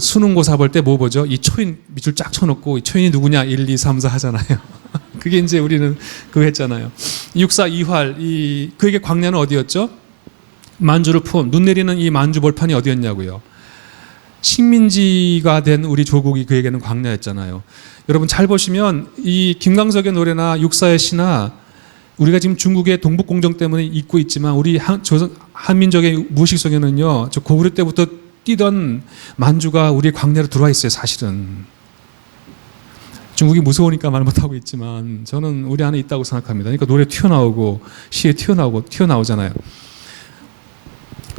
수능고사 볼 때 뭐 보죠? 이 초인 밑줄 쫙 쳐놓고 이 초인이 누구냐 1, 2, 3, 4 하잖아요. 그게 이제 우리는 그거 했잖아요. 육사 이활 그에게 광야는 어디였죠? 만주를 품 눈 내리는 이 만주 벌판이 어디였냐고요. 식민지가 된 우리 조국이 그에게는 광야였잖아요. 여러분 잘 보시면 이 김광석의 노래나 육사의 시나 우리가 지금 중국의 동북공정 때문에 잊고 있지만 우리 한민족의 무의식 속에는요, 저 고구려 때부터 뛰던 만주가 우리 광야로 들어와 있어요. 사실은 중국이 무서우니까 말 못하고 있지만 저는 우리 안에 있다고 생각합니다. 그러니까 노래 튀어나오고 시에 튀어나오잖아요.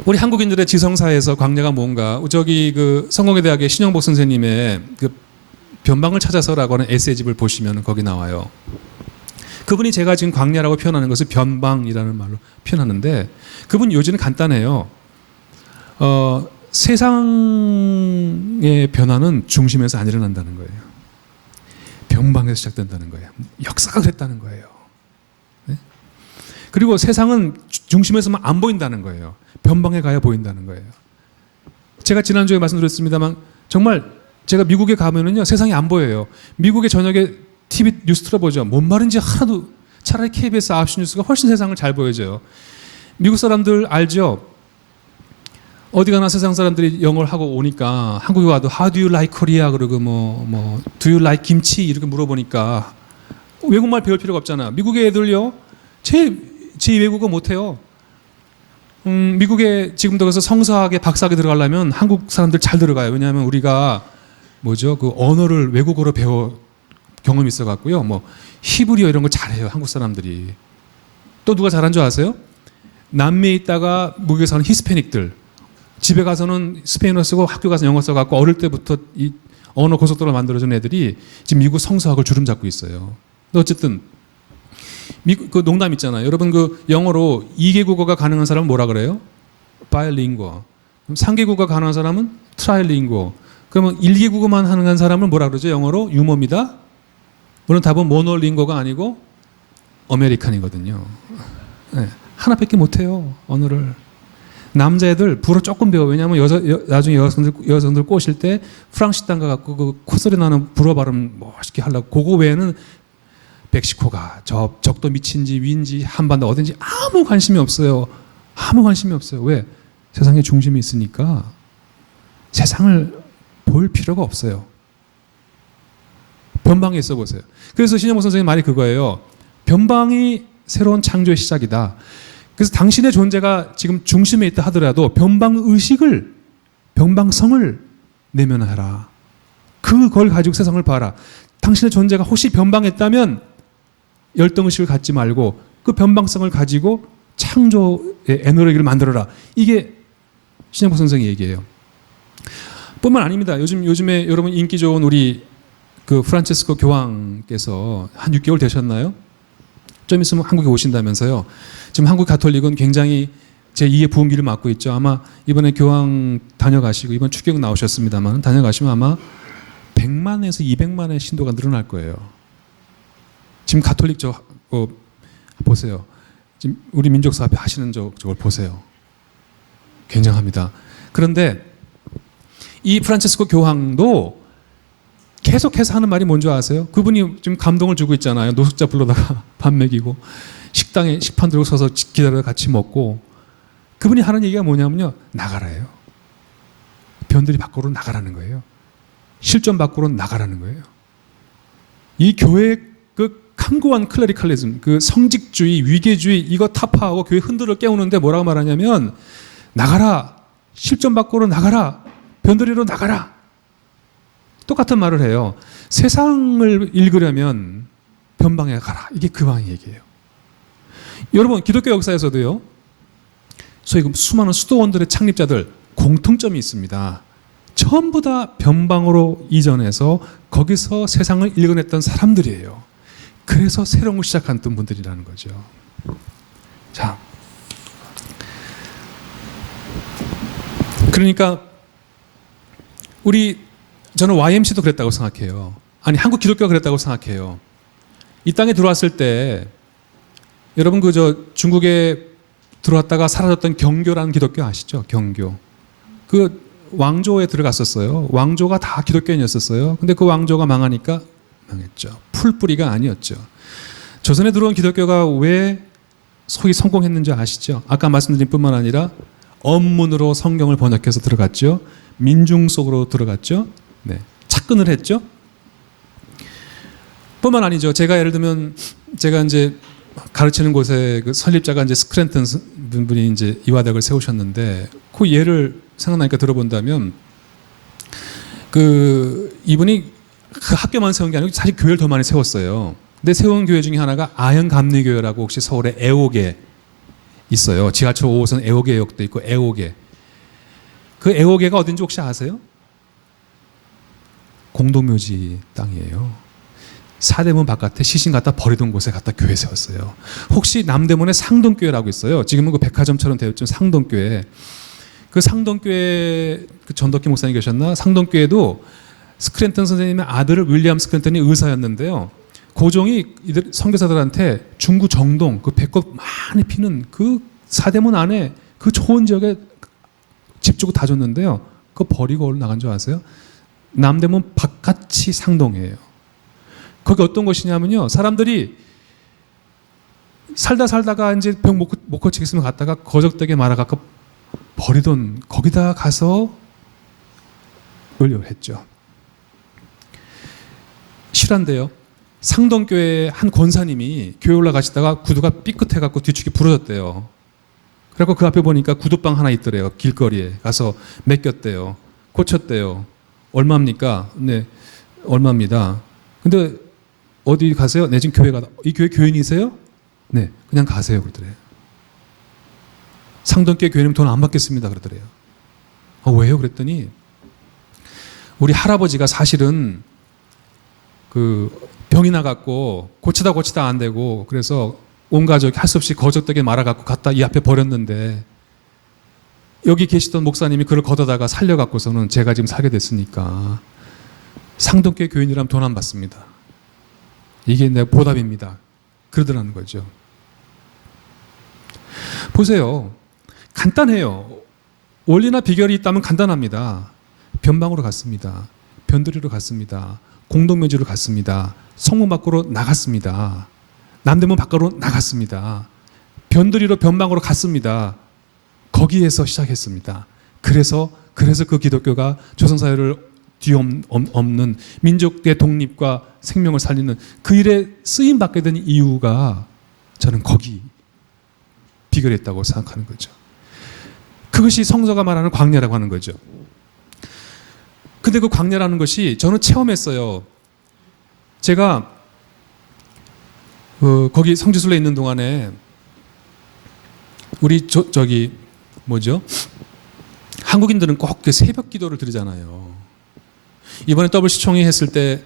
우리 한국인들의 지성사에서 광야가 뭔가, 저기 그 성공회대학의 신영복 선생님의 그 변방을 찾아서라고 하는 에세이집을 보시면 거기 나와요. 그분이 제가 지금 광야라고 표현하는 것을 변방이라는 말로 표현하는데, 그분 요지는 간단해요. 세상의 변화는 중심에서 안 일어난다는 거예요. 변방에서 시작된다는 거예요. 역사가 그랬다는 거예요. 네? 그리고 세상은 중심에서만 안 보인다는 거예요. 변방에 가야 보인다는 거예요. 제가 지난주에 말씀드렸습니다만 정말 제가 미국에 가면은요, 세상이 안 보여요. 미국의 저녁에 TV 뉴스 틀어보죠. 뭔 말인지 하나도, 차라리 KBS 9시 뉴스가 훨씬 세상을 잘 보여줘요. 미국 사람들 알죠? 어디 가나 세상 사람들이 영어를 하고 오니까 한국에 와도 How do you like Korea? 그러고 Do you like 김치? 이렇게 물어보니까 외국말 배울 필요가 없잖아. 미국의 애들요, 제 외국어 못해요. 미국에 지금도 그래서 성서학에 박사학에 들어가려면 한국 사람들 잘 들어가요. 왜냐하면 우리가 그 언어를 외국어로 배워 경험이 있어갖고요. 히브리어 이런 거 잘해요. 한국 사람들이. 또 누가 잘한 줄 아세요? 남미에 있다가 미국에 사는 히스패닉들. 집에 가서는 스페인어 쓰고 학교 가서 영어 써갖고 어릴 때부터 이 언어 고속도로 만들어준 애들이 지금 미국 성서학을 주름 잡고 있어요. 근데 어쨌든 그 농담 있잖아요. 여러분 그 영어로 2개 국어가 가능한 사람은 뭐라 그래요? 바이링거. 그럼 3개 국어가 가능한 사람은 트라이링거. 그러면 1개 국어만 가능한 사람은 뭐라 그러죠? 영어로 유머입니다. 물론 답은 모노링거가 아니고 아메리칸이거든요. 네. 하나밖에 못해요, 언어를. 남자애들 불어 조금 배워. 왜냐하면 나중에 여성들 꼬실 때 프랑스 식당 가갖고 그 콧소리 나는 불어 발음 멋있게 하려고. 그거 외에는 멕시코가 적도 밑인지 위인지 한반도 어딘지 아무 관심이 없어요. 아무 관심이 없어요. 왜? 세상의 중심이 있으니까 세상을 볼 필요가 없어요. 변방에 있어 보세요. 그래서 신영복 선생님 말이 그거예요. 변방이 새로운 창조의 시작이다. 그래서 당신의 존재가 지금 중심에 있다 하더라도 변방의식을, 변방성을 내면하라. 그걸 가지고 세상을 봐라. 당신의 존재가 혹시 변방했다면 열등의식을 갖지 말고 그 변방성을 가지고 창조의 에너지를 만들어라. 이게 신영복 선생의 얘기예요. 뿐만 아닙니다. 요즘에 여러분 인기 좋은 우리 그 프란체스코 교황께서 한 6개월 되셨나요? 좀 있으면 한국에 오신다면서요. 지금 한국 가톨릭은 굉장히 제2의 부흥기를 맞고 있죠. 아마 이번에 교황 다녀가시고 이번 추경 나오셨습니다만 다녀가시면 아마 100만에서 200만의 신도가 늘어날 거예요. 지금 가톨릭 보세요. 지금 우리 민족사 앞에 하시는 저걸 보세요. 굉장합니다. 그런데 이 프란체스코 교황도 계속해서 하는 말이 뭔지 아세요? 그분이 지금 감동을 주고 있잖아요. 노숙자 불러다가 밥 먹이고 식당에 식판 들고 서서 기다려서 같이 먹고. 그분이 하는 얘기가 뭐냐면요, 나가라예요. 변들이 밖으로 나가라는 거예요. 실존 밖으로 나가라는 거예요. 이 교회의 그 강고한 클레리칼리즘, 그 성직주의, 위계주의 이거 타파하고 교회 흔들을 깨우는데 뭐라고 말하냐면 나가라, 실존 밖으로 나가라, 변들이로 나가라. 똑같은 말을 해요. 세상을 읽으려면 변방에 가라. 이게 그 방의 얘기예요. 여러분 기독교 역사에서도요, 소위 수많은 수도원들의 창립자들 공통점이 있습니다. 전부 다 변방으로 이전해서 거기서 세상을 읽어냈던 사람들이에요. 그래서 새로운 걸 시작한 분들이라는 거죠. 자, 그러니까 저는 YMC도 그랬다고 생각해요. 아니 한국 기독교가 그랬다고 생각해요. 이 땅에 들어왔을 때 여러분 중국에 들어왔다가 사라졌던 경교라는 기독교 아시죠? 경교. 왕조에 들어갔었어요. 왕조가 다 기독교인이었었어요. 근데 그 왕조가 망하니까 망했죠. 풀뿌리가 아니었죠. 조선에 들어온 기독교가 왜 소위 성공했는지 아시죠? 아까 말씀드린 뿐만 아니라 언문으로 성경을 번역해서 들어갔죠. 민중 속으로 들어갔죠. 네. 착근을 했죠. 뿐만 아니죠. 제가 예를 들면 제가 이제 가르치는 곳에 그 설립자가 이제 스크랜턴 분이 이제 이화대학을 세우셨는데 그 예를 생각나니까 들어본다면 그 이분이 그 학교만 세운 게 아니고 사실 교회를 더 많이 세웠어요. 근데 세운 교회 중에 하나가 아현감리교회라고 혹시 서울에 애옥에 있어요. 지하철 5호선 애옥에역도 있고 애옥에. 그 애옥에가 어딘지 혹시 아세요? 공동묘지 땅이에요. 사대문 바깥에 시신 갖다 버리던 곳에 갖다 교회 세웠어요. 혹시 남대문에 상동교회라고 있어요. 지금은 그 백화점처럼 되었지만 상동교회. 그 상동교회 그 전덕기 목사님 계셨나? 상동교회도 스크랜턴 선생님의 아들을 윌리엄 스크랜턴이 의사였는데요. 고종이 이들 선교사들한테 중구 정동 그 배꼽 많이 피는 그 사대문 안에 그 좋은 지역에 집 주고 다 줬는데요. 그거 버리고 어디로 나간 줄 아세요? 남대문 바깥이 상동이에요. 거기 어떤 곳이냐면요. 사람들이 살다가 이제 병 못 고치겠으면 갔다가 거적되게 말아갖고 버리던 거기다 가서 의료했죠. 실화인데요. 상동교회 한 권사님이 교회 올라가시다가 구두가 삐끗해갖고 뒤축이 부러졌대요. 그래서 그 앞에 보니까 구두방 하나 있더래요. 길거리에 가서 맡겼대요. 고쳤대요. 얼마입니까? 네, 얼마입니다. 근데 어디 가세요? 네, 지금 교회 가다. 이 교회 교인이세요? 네, 그냥 가세요. 그러더래요. 상동교회 교회님 돈 안 받겠습니다. 그러더래요. 왜요? 그랬더니 우리 할아버지가 사실은 그 병이 나갖고 고치다 안 되고 그래서 온 가족이 할 수 없이 거적되게 말아갖고 갖다 이 앞에 버렸는데 여기 계시던 목사님이 그걸 걷어다가 살려갖고서는 제가 지금 살게 됐으니까 상동교회 교인이라면 돈 안 받습니다. 이게 내 보답입니다. 그러더라는 거죠. 보세요. 간단해요. 원리나 비결이 있다면 간단합니다. 변방으로 갔습니다. 변두리로 갔습니다. 공동묘지로 갔습니다. 성문 밖으로 나갔습니다. 남대문 밖으로 나갔습니다. 변두리로 변방으로 갔습니다. 거기에서 시작했습니다. 그래서 그 기독교가 조선사회를 뒤엎는 민족의 독립과 생명을 살리는 그 일에 쓰임받게 된 이유가 저는 거기 비결이 있다고 생각하는 거죠. 그것이 성서가 말하는 광야라고 하는 거죠. 근데 그 광야라는 것이 저는 체험했어요. 제가 거기 성지순례 있는 동안에 우리 저기 뭐죠? 한국인들은 꼭 새벽 기도를 드리잖아요. 이번에 WC총회 했을 때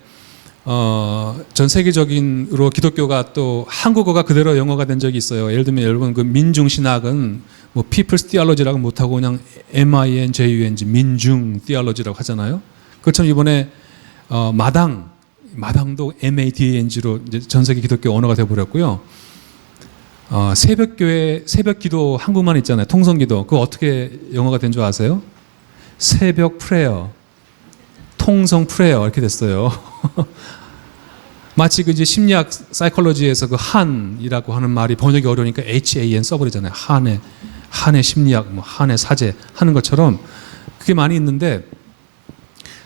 전 세계적인으로 기독교가 또 한국어가 그대로 영어가 된 적이 있어요. 예를 들면 여러분 그 민중 신학은 뭐 People's Theology라고 못하고 그냥 MINJUNG 민중 Theology라고 하잖아요. 그것처럼 이번에 마당도 MADANG로 이제 전 세계 기독교 언어가 되어버렸고요. 새벽교회 새벽기도 한국만 있잖아요. 통성기도 그거 어떻게 영어가 된 줄 아세요? 새벽 프레어, 통성 프레어 이렇게 됐어요. 마치 그 이제 심리학 사이콜로지에서 그 한이라고 하는 말이 번역이 어려우니까 HAN 써버리잖아요. 한의 심리학, 뭐 한의 사제 하는 것처럼 그게 많이 있는데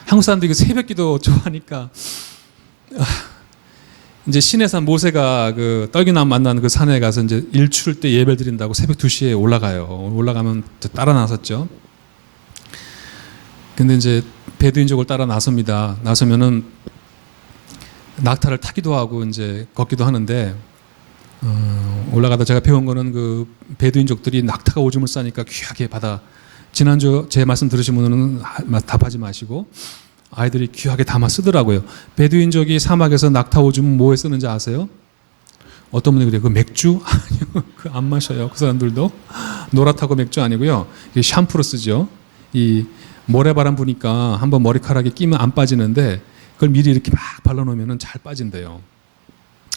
한국 사람들이 그 새벽기도 좋아하니까 이제 시내산 모세가 그 떨기나무 만나는 그 산에 가서 이제 일출 때 예배 드린다고 새벽 2시에 올라가요. 올라가면 따라 나섰죠. 근데 이제 베두인족을 따라 나섭니다. 나서면은 낙타를 타기도 하고 이제 걷기도 하는데 올라가다 제가 배운 거는 그 베두인족들이 낙타가 오줌을 싸니까 귀하게 받아. 지난주 제 말씀 들으신 분은 답하지 마시고 아이들이 귀하게 담아 쓰더라고요. 베두인족이 사막에서 낙타 오줌 뭐에 쓰는지 아세요? 어떤 분이 그래요. 그 맥주? 아니요. 그 안 마셔요. 그 사람들도. 노랗다고 맥주 아니고요. 이게 샴푸로 쓰죠. 이 모래바람 부니까 한번 머리카락에 끼면 안 빠지는데 그걸 미리 이렇게 막 발라놓으면 잘 빠진대요.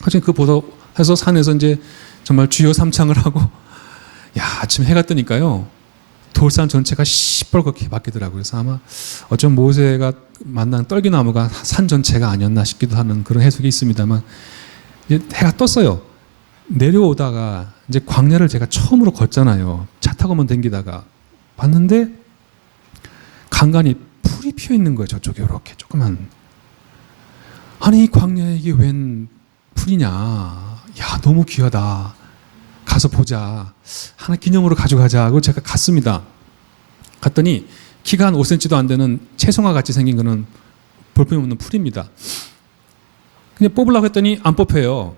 하여튼 그 보도해서 산에서 이제 정말 주여 삼창을 하고 야 아침 해가 뜨니까요. 돌산 전체가 시뻘겋게 바뀌더라고요. 그래서 아마 어쩜 모세가 만난 떨기나무가 산 전체가 아니었나 싶기도 하는 그런 해석이 있습니다만, 이제 해가 떴어요. 내려오다가 이제 광야를 제가 처음으로 걷잖아요. 차 타고만 댕기다가 봤는데 간간히 풀이 피어 있는 거예요. 저쪽에 이렇게 조그만. 아니 이 광야에 이게 웬 풀이냐. 야 너무 귀하다. 가서 보자. 하나 기념으로 가져가자 하고 제가 갔습니다. 갔더니 키가 한 5cm도 안 되는 채송화 같이 생긴 거는 볼품이 없는 풀입니다. 그냥 뽑으려고 했더니 안 뽑혀요.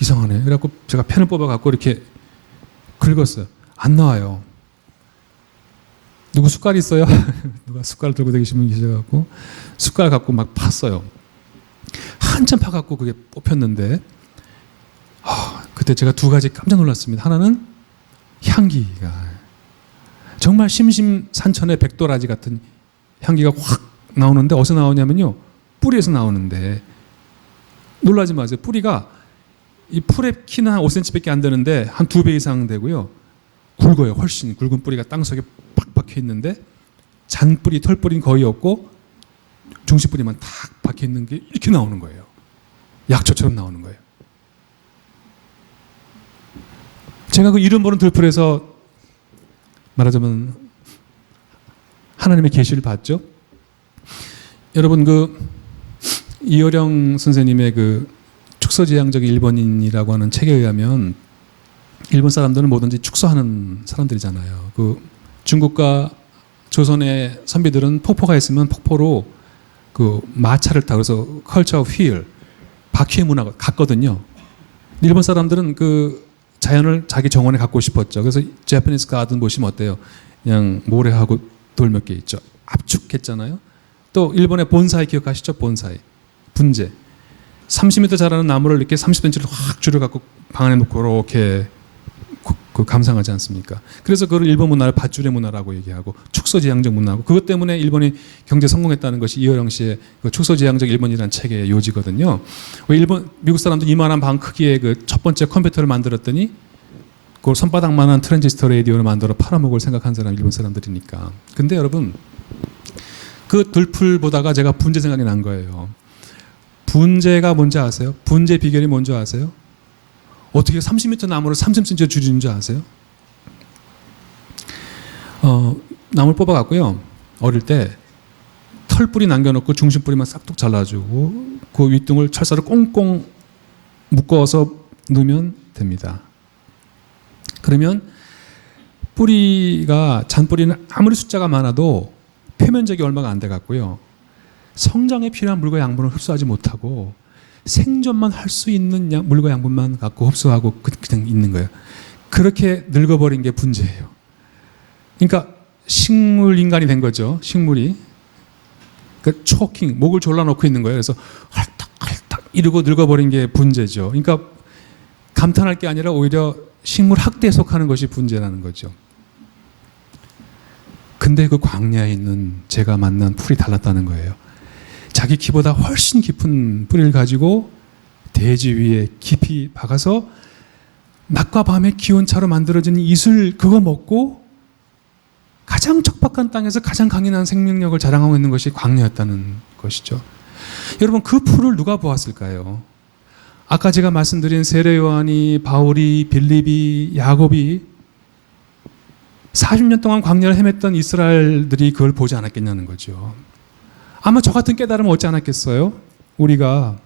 이상하네. 그래갖고 제가 펜을 뽑아갖고 이렇게 긁었어요. 안 나와요. 누구 숟갈 있어요? 누가 숟갈 들고 계신 분 계셔갖고 숟갈 갖고 막 팠어요. 한참 파갖고 그게 뽑혔는데 그때 제가 두 가지 깜짝 놀랐습니다. 하나는 향기가 정말 심심산천의 백도라지 같은 향기가 확 나오는데 어디서 나오냐면요. 뿌리에서 나오는데 놀라지 마세요. 뿌리가 이 풀의 키는 한 5cm밖에 안 되는데 한 2배 이상 되고요. 굵어요. 훨씬 굵은 뿌리가 땅속에 팍 박혀 있는데 잔뿌리, 털뿌리는 거의 없고 중심뿌리만 탁 박혀 있는 게 이렇게 나오는 거예요. 약초처럼 나오는 거예요. 제가 그 이름 모르는 들풀에서 말하자면 하나님의 계시를 봤죠. 여러분 그 이어령 선생님의 그 축서지향적 일본인이라고 하는 책에 의하면 일본 사람들은 뭐든지 축소하는 사람들이잖아요. 그 중국과 조선의 선비들은 폭포가 있으면 폭포로 그 마차를 타고 그래서 컬처 휠, 바퀴의 문화가 갔거든요. 일본 사람들은 그 자연을 자기 정원에 갖고 싶었죠. 그래서 제퍼니스 가든 보시면 어때요? 그냥 모래하고 돌 몇 개 있죠. 압축했잖아요. 또 일본의 본사이 기억하시죠? 본사이. 분재. 30m 자라는 나무를 이렇게 30cm를 확 줄여갖고 방 안에 놓고 이렇게 그 감상하지 않습니까? 그래서 그걸 일본 문화를 밧줄의 문화라고 얘기하고 축소지향적 문화고 그것 때문에 일본이 경제 성공했다는 것이 이어령 씨의 그 축소지향적 일본이라는 책의 요지거든요. 미국 사람들 이만한 방 크기의 그 첫 번째 컴퓨터를 만들었더니 그걸 손바닥만한 트랜지스터 라디오를 만들어 팔아먹을 생각한 사람이 일본 사람들이니까. 근데 여러분 그 들풀 보다가 제가 분재 생각이 난 거예요. 분재가 뭔지 아세요? 분재 비결이 뭔지 아세요? 어떻게 30m 나무를 30cm 줄이는 줄 아세요? 나무를 뽑아갖고요. 어릴 때 털뿌리 남겨놓고 중심뿌리만 싹둑 잘라주고 그 윗둥을 철사로 꽁꽁 묶어서 넣으면 됩니다. 그러면 뿌리가 잔뿌리는 아무리 숫자가 많아도 표면적이 얼마가 안 돼갖고요. 성장에 필요한 물과 양분을 흡수하지 못하고 생존만 할 수 있는 물과 양분만 갖고 흡수하고 그냥 있는 거예요. 그렇게 늙어버린 게 분재예요. 그러니까 식물 인간이 된 거죠. 식물이. 그러니까 초킹, 목을 졸라놓고 있는 거예요. 그래서 헐떡헐떡 이러고 늙어버린 게 분재죠. 그러니까 감탄할 게 아니라 오히려 식물 학대에 속하는 것이 분재라는 거죠. 근데 그 광야에 있는 제가 만난 풀이 달랐다는 거예요. 자기 키보다 훨씬 깊은 뿌리를 가지고 대지 위에 깊이 박아서 낮과 밤의 기온차로 만들어진 이슬 그거 먹고 가장 척박한 땅에서 가장 강인한 생명력을 자랑하고 있는 것이 광야였다는 것이죠. 여러분 그 풀을 누가 보았을까요? 아까 제가 말씀드린 세례 요한이, 바울이, 빌립이, 야곱이 40년 동안 광야를 헤맸던 이스라엘들이 그걸 보지 않았겠냐는 거죠. 아마 저 같은 깨달음을 얻지 않았겠어요? 우리가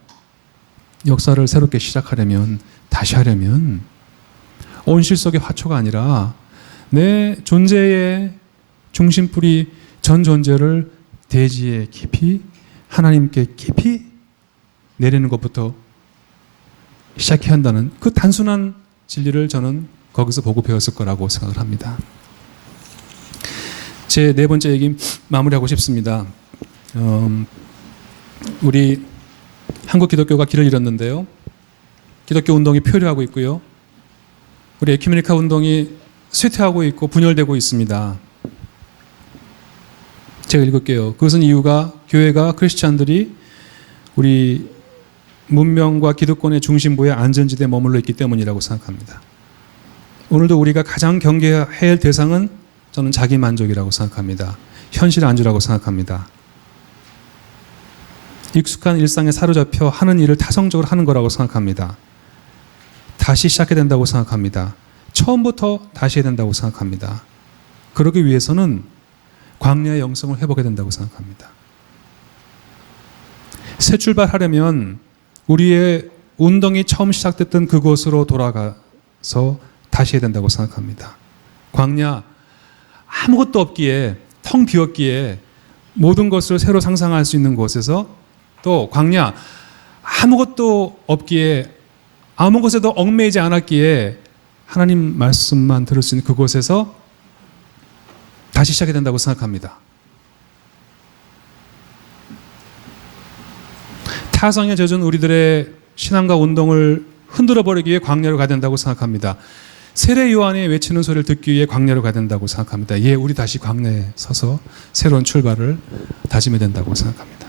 역사를 새롭게 시작하려면, 다시 하려면 온실 속의 화초가 아니라 내 존재의 중심뿌리 전 존재를 대지에 깊이 하나님께 깊이 내리는 것부터 시작해야 한다는 그 단순한 진리를 저는 거기서 보고 배웠을 거라고 생각을 합니다. 제 네 번째 얘기 마무리하고 싶습니다. 우리 한국 기독교가 길을 잃었는데요. 기독교 운동이 표류하고 있고요. 우리 에큐메니카 운동이 쇠퇴하고 있고 분열되고 있습니다. 제가 읽을게요. 그것은 이유가 교회가 크리스찬들이 우리 문명과 기득권의 중심부의 안전지대에 머물러 있기 때문이라고 생각합니다. 오늘도 우리가 가장 경계해야 할 대상은 저는 자기 만족이라고 생각합니다. 현실 안주라고 생각합니다. 익숙한 일상에 사로잡혀 하는 일을 타성적으로 하는 거라고 생각합니다. 다시 시작해야 된다고 생각합니다. 처음부터 다시 해야 된다고 생각합니다. 그러기 위해서는 광야의 영성을 회복해야 된다고 생각합니다. 새 출발하려면 우리의 운동이 처음 시작됐던 그곳으로 돌아가서 다시 해야 된다고 생각합니다. 광야, 아무것도 없기에, 텅 비었기에 모든 것을 새로 상상할 수 있는 곳에서, 또 광야, 아무것도 없기에 아무 것에도 얽매이지 않았기에 하나님 말씀만 들을 수 있는 그곳에서 다시 시작해야 된다고 생각합니다. 타성에 젖은 우리들의 신앙과 운동을 흔들어 버리기 위해 광야로 가야 된다고 생각합니다. 세례 요한이 외치는 소리를 듣기 위해 광야로 가야 된다고 생각합니다. 예, 우리 다시 광야에 서서 새로운 출발을 다짐해야 된다고 생각합니다.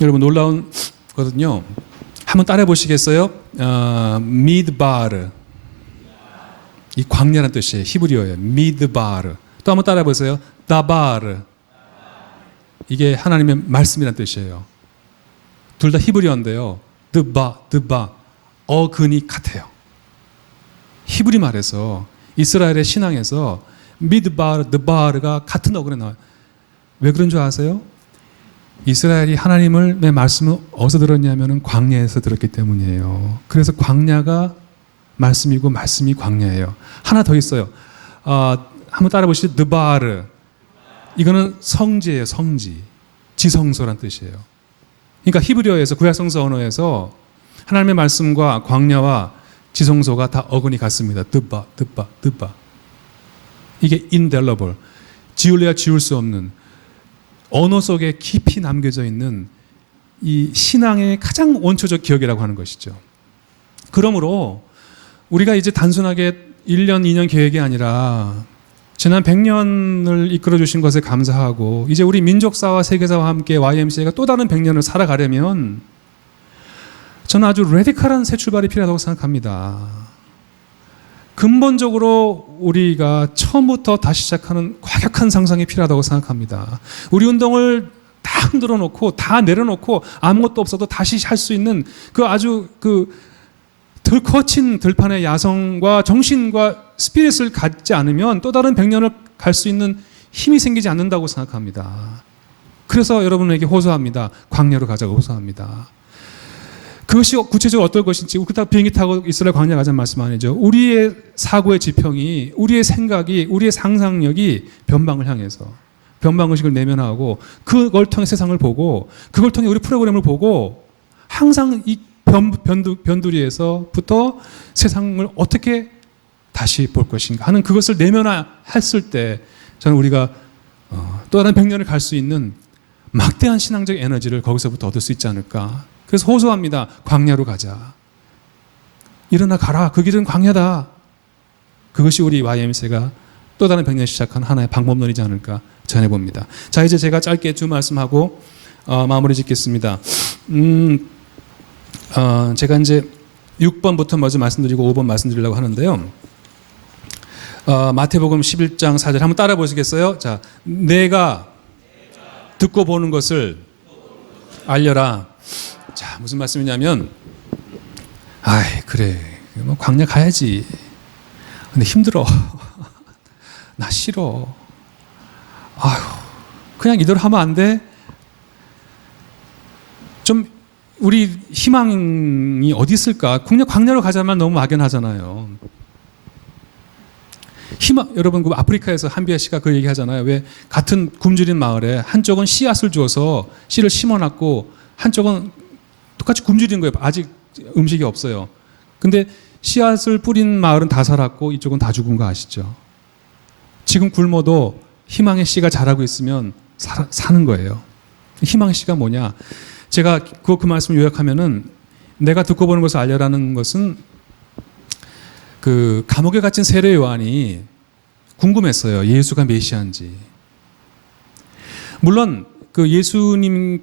여러분, 놀라운 거든요. 한번 따라해 보시겠어요? 미드바르. 이 광야라는 뜻이에요. 히브리어예요. 미드바르. 또 한번 따라해 보세요. 다바르. 이게 하나님의 말씀이라는 뜻이에요. 둘 다 히브리어인데요. 드바, 어근이 같아요. 히브리 말에서 이스라엘의 신앙에서 미드바르, 드바르가 같은 어근에 나와요. 왜 그런 줄 아세요? 이스라엘이 하나님의 말씀을 어디서 들었냐면 광야에서 들었기 때문이에요. 그래서 광야가 말씀이고 말씀이 광야예요. 하나 더 있어요. 한번 따라 보시죠. 드바르. 이거는 성지예요. 성지. 지성소란 뜻이에요. 그러니까 히브리어에서, 구약성서 언어에서 하나님의 말씀과 광야와 지성소가 다 어근이 같습니다. 드바. 이게 indelible. 지울래야 지울 수 없는, 언어 속에 깊이 남겨져 있는 이 신앙의 가장 원초적 기억이라고 하는 것이죠. 그러므로 우리가 이제 단순하게 1년, 2년 계획이 아니라 지난 100년을 이끌어 주신 것에 감사하고 이제 우리 민족사와 세계사와 함께 YMCA가 또 다른 100년을 살아가려면 저는 아주 레디컬한 새 출발이 필요하다고 생각합니다. 근본적으로 우리가 처음부터 다시 시작하는 과격한 상상이 필요하다고 생각합니다. 우리 운동을 다 흔들어 놓고 다 내려놓고 아무것도 없어도 다시 할 수 있는 그 아주 덜커친 들판의 야성과 정신과 스피릿을 갖지 않으면 또 다른 100년을 갈 수 있는 힘이 생기지 않는다고 생각합니다. 그래서 여러분에게 호소합니다. 광야로 가자고 호소합니다. 그것이 구체적으로 어떨 것인지, 그렇다고 비행기 타고 이스라엘 광야 가자는 말씀 아니죠. 우리의 사고의 지평이, 우리의 생각이, 우리의 상상력이 변방을 향해서 변방의식을 내면하고 그걸 통해 세상을 보고 그걸 통해 우리 프로그램을 보고 항상 이 변두리에서부터 세상을 어떻게 다시 볼 것인가 하는 그것을 내면화했을 때 저는 우리가 또 다른 100년을 갈 수 있는 막대한 신앙적 에너지를 거기서부터 얻을 수 있지 않을까. 그래서 호소합니다. 광야로 가자. 일어나 가라. 그 길은 광야다. 그것이 우리 YMCA가 또 다른 100년 시작한 하나의 방법론이지 않을까 전해봅니다. 자, 이제 제가 짧게 두 말씀하고 마무리 짓겠습니다. 제가 이제 6번부터 먼저 말씀드리고 5번 말씀드리려고 하는데요. 마태복음 11장 4절 한번 따라 보시겠어요? 자, 내가 듣고 보는 것을 알려라. 자, 무슨 말씀이냐면, 그래, 뭐 광야 가야지. 근데 힘들어. 나 싫어. 그냥 이대로 하면 안 돼? 좀 우리 희망이 어디 있을까? 그냥 광야로 가자면 너무 막연하잖아요. 여러분, 그 아프리카에서 한비아 씨가 그 얘기 하잖아요. 왜 같은 굶주린 마을에 한쪽은 씨앗을 주어서 씨를 심어놨고 한쪽은 똑같이 굶주린 거예요. 아직 음식이 없어요. 근데 씨앗을 뿌린 마을은 다 살았고 이쪽은 다 죽은 거 아시죠? 지금 굶어도 희망의 씨가 자라고 있으면 사는 거예요. 희망의 씨가 뭐냐? 제가 그 말씀을 요약하면은, 내가 듣고 보는 것을 알려라는 것은 그 감옥에 갇힌 세례 요한이 궁금했어요. 예수가 메시아인지. 물론 그 예수님께